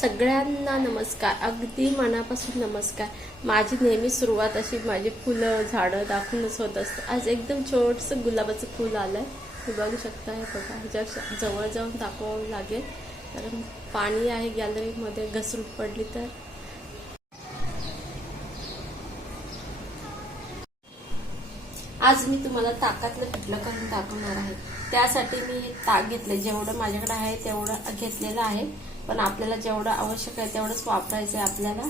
सगळ्यांना नमस्कार. अगदी मनापासून नमस्कार. माझी नेहमी सुरुवात अशी माझी फुलं झाडं दाखवूनच होत असते. आज एकदम छोटंसं गुलाबाचं फुल आलंय. तू बघू शकता हे बघा. ह्याच्या जवळ जाऊन दाखवावं लागेल. कारण पाणी आहे गॅलरीमध्ये घसरून पडली तर. आज मी तुम्हाला ताकातलं पिठलं करून दाखवणार आहे. त्यासाठी मी ताक घेतले जेवढं माझ्याकडे आहे तेवढं घेतलेलं आहे. पण आपल्याला जेवढं आवश्यक आहे तेवढंच वापरायचं आहे आपल्याला.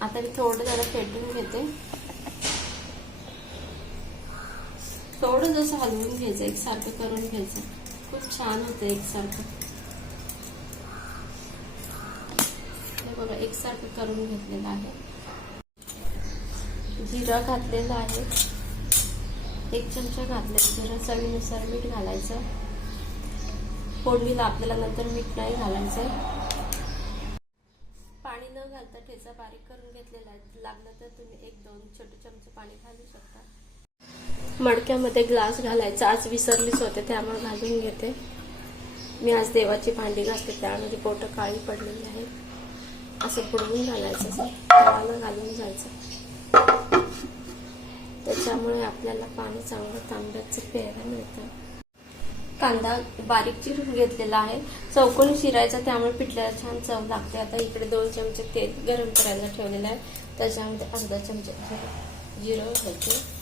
आता मी थोडं जरा फेटून घेते. थोडं जसं हलवून घ्यायचं एकसारखं करून घ्यायचं. खूप छान होतं एकसारखं. बघा एकसारखं करून घेतलेलं आहे. जिरं घातलेलं आहे. एक चमचा घातले जिरं चवीनुसार मीठ घालायचं. फोडणीला आपल्याला नंतर मीठ नाही घालायचं पाणी न घालता ठेचा बारीक करून घेतलेला आहे. लागलं तर तुम्ही एक दोन छोटे चमचे पाणी घालू शकता. मडक्यामध्ये ग्लास घालायचा. आज विसरलीच होते त्यामुळे घालून घेते. मी आज देवाची भांडी घासते त्यामध्ये बोटं काळी पडलेली आहेत. असं बुडवून घालायचं असं. घालून जायचं. त्याच्यामुळे आपल्याला पाणी चांगलं तांब्याचं प्यायला मिळतं. कांदा बारीक चिरून घेतलेला आहे. चौकोन शिरायचा त्यामुळे पिठल्याला छान चव लागते. आता इकडे दोन चमचे तेल गरम करायला ठेवलेलं आहे. त्याच्यामध्ये अर्धा चमचे जिरं- घ्यायचे.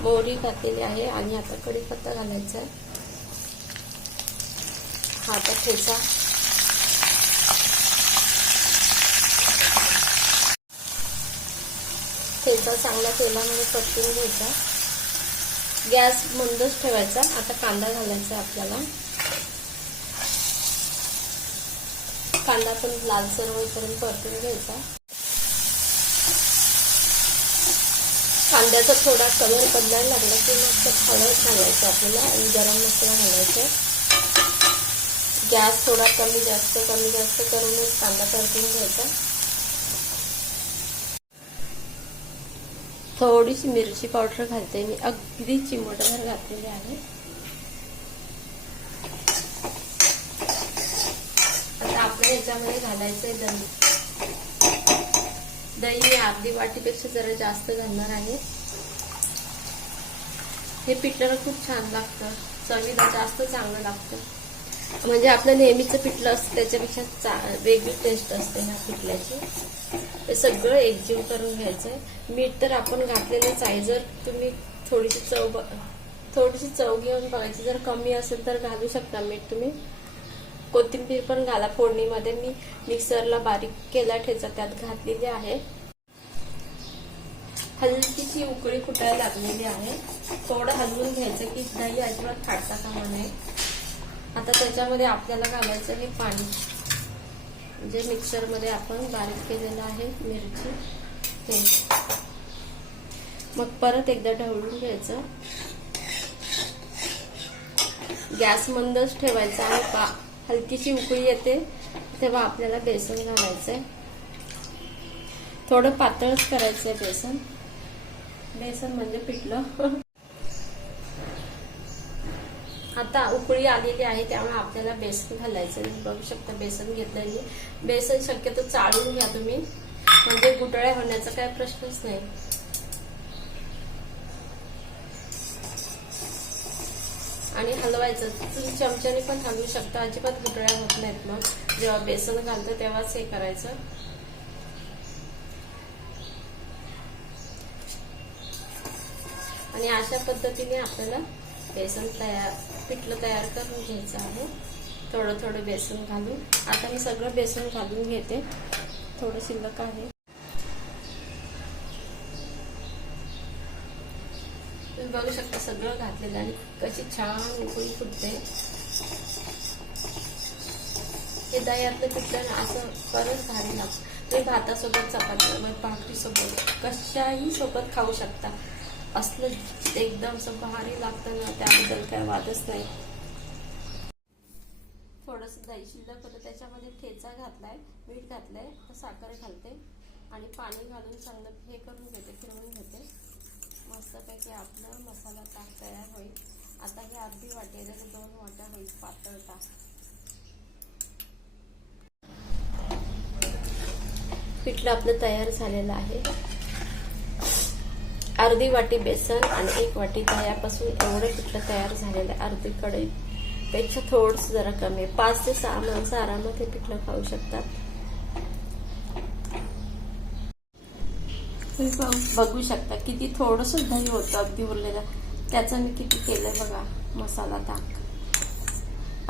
मोहरी घातलेली आहे आणि आता कढीपत्ता घालायचा आहे. हा आता ठेचा. ठेचा चांगला तेलामध्ये पटकून घ्यायचा. गॅस मंदच ठेवायचा. आता कांदा घालायचा आपल्याला. कांदा पण लालसर होईपर्यंत परतून घ्यायचा. कांद्याचा थोडा कलर बदलायला लागला की मग हळद घालायचं आपल्याला आणि गरम मसाला घालायचा. गॅस थोडा कमी जास्त कमी जास्त करूनच कांदा परतून घ्यायचा. थोडीशी मिरची पावडर घालते मी. अगदी चिमटभर घातलेली आहे. आता आपल्या याच्यामध्ये घालायचंय दही. दही मी अर्धी वाटीपेक्षा जरा जास्त घालणार आहे. हे पिठलं खूप छान लागतं. चवीला जास्त चांगलं लागतं. म्हणजे आपलं नेहमीचं पिठलं असतं त्याच्यापेक्षा चा- वेगळी टेस्ट असते ह्या पिठल्याची. हे सगळं एकजीव करून घ्यायचं आहे मीठ तर आपण घातलेलंच आहे. जर तुम्ही थोडीशी चव थोडीशी चव घेऊन बघायची जर कमी असेल तर घालू शकता मीठ तुम्ही. कोथिंबीर पण घाला फोडणीमध्ये. मी मिक्सरला बारीक केला ठेचा त्यात घातलेली आहे. हलकीची उकळी फुटायला लागलेली आहे. थोडं हलवून घ्यायचं की दही अजिबात फाटता कामा नये. आता त्याच्यामध्ये आपल्याला घालायचं हे पाणी. जे मिक्सरमध्ये आपण बारीक केलेलं आहे मिरची ते मग परत एकदा ढवळून घ्यायचं. गॅस मंदच ठेवायचा आणि पा हलकीची उकळी येते तेव्हा आपल्याला बेसन घालायचंय थोडं पातळच करायचंय बेसन. बेसन म्हणजे पिठलं. आता उकळी आलेली आहे त्यामुळे आपल्याला बेसन घालायचं बघू शकता बेसन घेतलेली बेसन शक्यतो चाळून घ्या तुम्ही. म्हणजे गुटळ्या होण्याचा काही प्रश्नच नाही. आणि हलवायचं तुम्ही चमच्याने पण हलवू शकता. अजिबात गुटळ्या होत नाहीत मग. जेव्हा बेसन घालतो तेव्हाच हे करायचं. आणि अशा पद्धतीने आपल्याला बेसन तयार पिठलं तयार करून घ्यायचं आहे. थोडं थोडं बेसन घालून. आता मी सगळं बेसन घालून घेते. थोडं शिल्लक आहे. तुम्ही बघू शकता सगळं घातलेलं आणि कशी छान उकळी फुटते. हे दह्यातलं पिठलं असं परत भारी लागतं. तुम्ही भातासोबत चपातीसोबत भाकरीसोबत कशाही सोबत खाऊ शकता. असलं एकदम असं भारी लागतं ना त्याबद्दल काय वादच नाही. थोडस दही शिल्लक होतं त्याच्यामध्ये ठेचा घातलाय मीठ घातलंय साखर घालते. आणि पाणी घालून चांगलं हे करून घेते फिरवून घेते. मस्तपैकी आपलं मसाला ताक तयार होईल. आता ही अर्धी वाटी आहे त्याच्या दोन वाट्या होईल पातळ ताक पिठलं आपलं तयार झालेलं आहे. अर्धी वाटी बेसन आणि एक वाटी दह्यापासून एवढं पिठलं तयार झालेलं आहे अर्धी कढई. पेक्षा थोडस जरा कमी आहे. पाच ते सहा माणसं आरामात हे पिठलं खाऊ शकतात. तुम्ही बघू शकता किती थोडस दही होतं. अगदी उरलेलं त्याचं मी किती केलं बघा मसाला ताक.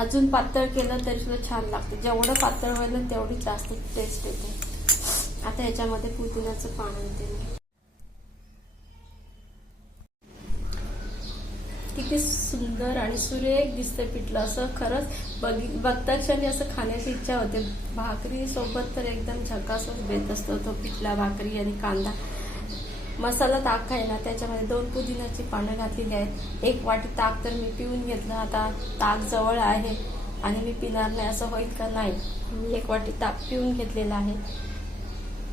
अजून पातळ केलं तरी सुद्धा छान लागतं. जेवढं पातळ होईल तेवढी जास्त टेस्ट येते. आता याच्यामध्ये पुदिन्याचं पान आणते मी. किती सुंदर आणि सुरेख दिसतं पिठलं. असं खरंच बघी बघता क्षणी असं खाण्याची इच्छा होते. भाकरीसोबत तर एकदम झकासच बेत असतो तो पिठला भाकरी आणि कांदा. मसाला ताक आहे ना त्याच्यामध्ये दोन पुदिन्याची पानं घातलेली आहेत. एक वाटी ताक तर मी पिऊन घेतलं. आता ताक जवळ आहे आणि मी पिणार नाही असं होईल का? नाही. मी एक वाटी ताक पिऊन घेतलेलं आहे.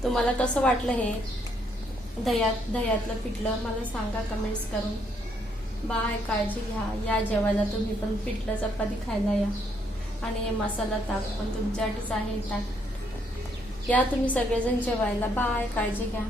तुम्हाला कसं वाटलं हे दह्यात दह्यातलं पिठलं? मला सांगा कमेंट्स करून. बाय काळजी घ्या. या जेवायला तुम्ही पण पिठलं चपाती खायला या. आणि हे मसाला ताक पण तुमच्यासाठीच आहे ताक या तुम्ही सगळेजण जेवायला. बाय काळजी घ्या.